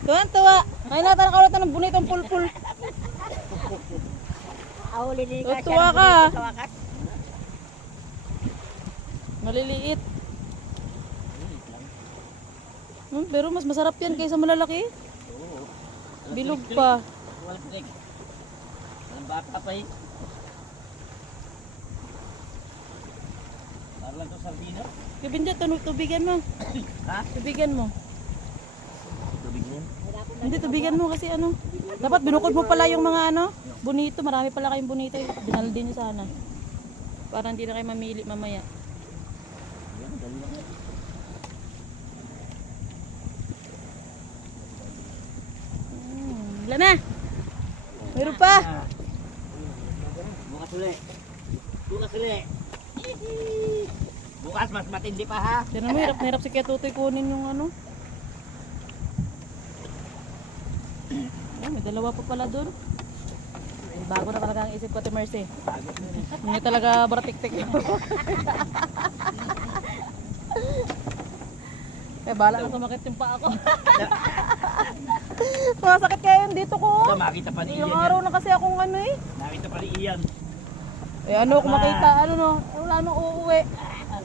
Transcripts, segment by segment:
Tuwan-tuwa. May natanakaw ng bunitong pulpul. Tuwa ka. Maliliit. Pero mas masarap yan kaysa malalaki. Bilog pa. Walang bata pa eh. Para lang ito sardina. Kabinja, tubigan mo. Ha? Tubigan mo. Tubig niyan? Hindi, tubigan mo kasi ano. Dapat binukod mo pala yung mga ano. Bonito, marami pala kayong bonito. Dinal din nyo sana. Para hindi na kayo mamili mamaya. Yan, dali lang yan. Wala na. Meron pa. Bukas ulit. Bukas ulit. Bukas mas matindi pa ha. Tiyan mo, hirap na hirap si Kuya Tutoy kunin yung ano. May dalawa pa pala doon. Bago na talaga ang isip ko, Ate Mercy. Hindi talaga baratik-tik. Kaya bala na sumakit yung paa ko. Masakit kaya yun dito ko. Ito, makita pa ni Ian. Yung araw na kasi akong ano eh. Nakita pa ni Ian. Eh ano, kung makita, ano no, wala namang uuwi.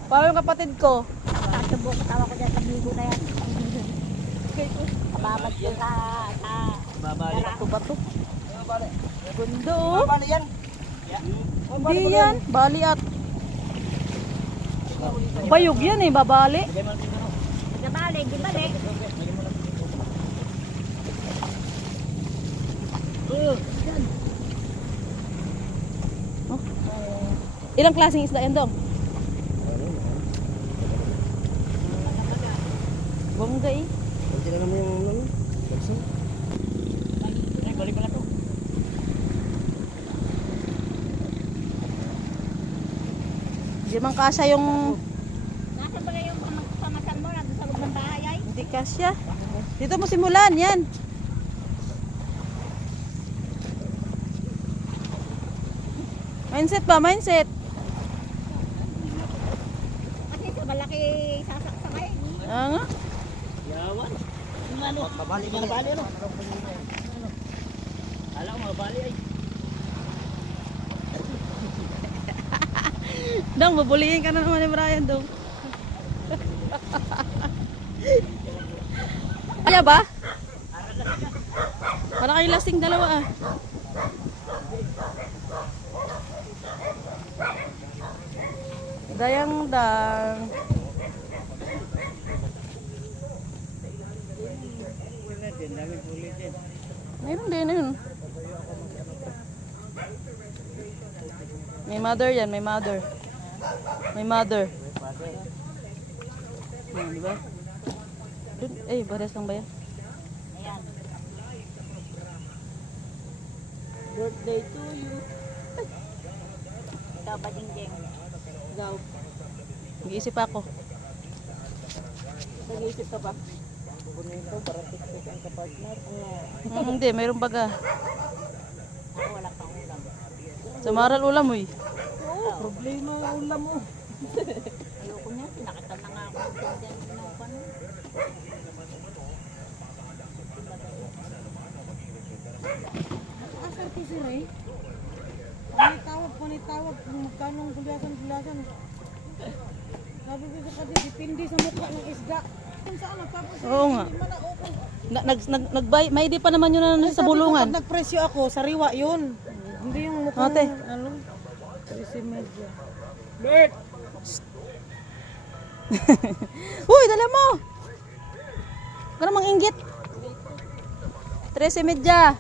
Parang yung kapatid ko. Tatubo ko tawa ko dyan sa bigo na yan. Babad ko sa Babalik. Bato-bato. Gundo oh. Babalik yan. Hindi yan, baliat. Bayog yan eh, babali. nagabalik, di balik. Oh. Ilang klaseng isda yan, Dong? Bongga eh. Hindi na naman yung ano. Ay, balik pala to. Hindi man kasya yung... Nasaan ba yung pamasan mo? Nandun sa loob ng bahay ay? Hindi kasya. Dito mo simulan, yan. Mindset ba? Mindset. Kasi sa malaki sasaksakay. Nga. Yawan. Yung ano? Mabali mo. Mabali ano? Alam ko mabali ay. Dong, mabulihin ka na naman ni Brian, Dong. Kaya ba? Para kayo lasing dalawa ah. Dayang-dang. Mayroon din yun. May mother yan, may mother. May mother. Yan, di ba? Dun, eh, bares lang ba yan? Ayan. Birthday to you. Ikaw ba ding-ding? Ikaw. Nag-iisip ako. Nag-iisip ka ba? Bonito, para tik-tik ang kapartner. Hindi, mayroong baga. Ako wala pang ulam. Samaral ulam mo eh. Problema ang ulam mo. Ayoko niya. Nakita na nga ako ng dyan. Asar ko si Ray. Panitawag kung magkano ang gulasan. Sabi ko sa kanya, dipindi sa mukha ng isda. Oo nga. May di pa naman yun na sa bulungan. Pag nagpresyo ako, sariwa yun. Hindi yung mukha Ate. ng ano. Kasi medyo. Bert! Uy, dala mo! Huwag ka namang inggit. 13:30.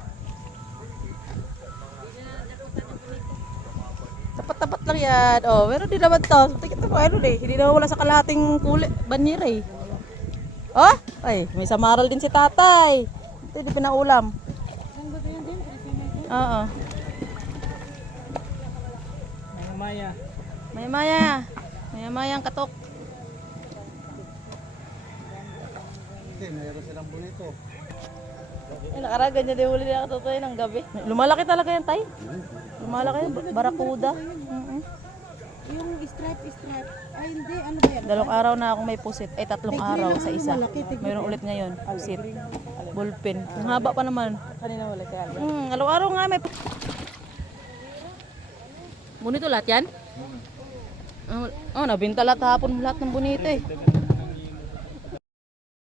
Tapat-tapat lang yan. Oh, pero di naman to. Tingnan mo, ano eh. Hindi naman wala sa kalahating banyer eh. Oh, ay, may samaral din si tatay. Ito, hindi pinaulam. Oo. Maya. Maya ang katok. Hindi, mayroon silang bonito. Ay, nakaragan niya din huli nila katutoy ng gabi. Lumalaki talaga yan, tay. Lumalaki yan, barakuda. Yung stripe. Ay, hindi. Ano ba yan? 2 araw na akong may pusit. Ay, 3 araw sa isa. malaki, tigre. Mayroon ulit ngayon. Pusit. Ballpen. Ang haba pa naman. Kanina wala kaya. Araw-araw nga may bonito lahat yan? Oh, nabinta lahat hapon lahat ng bonito eh.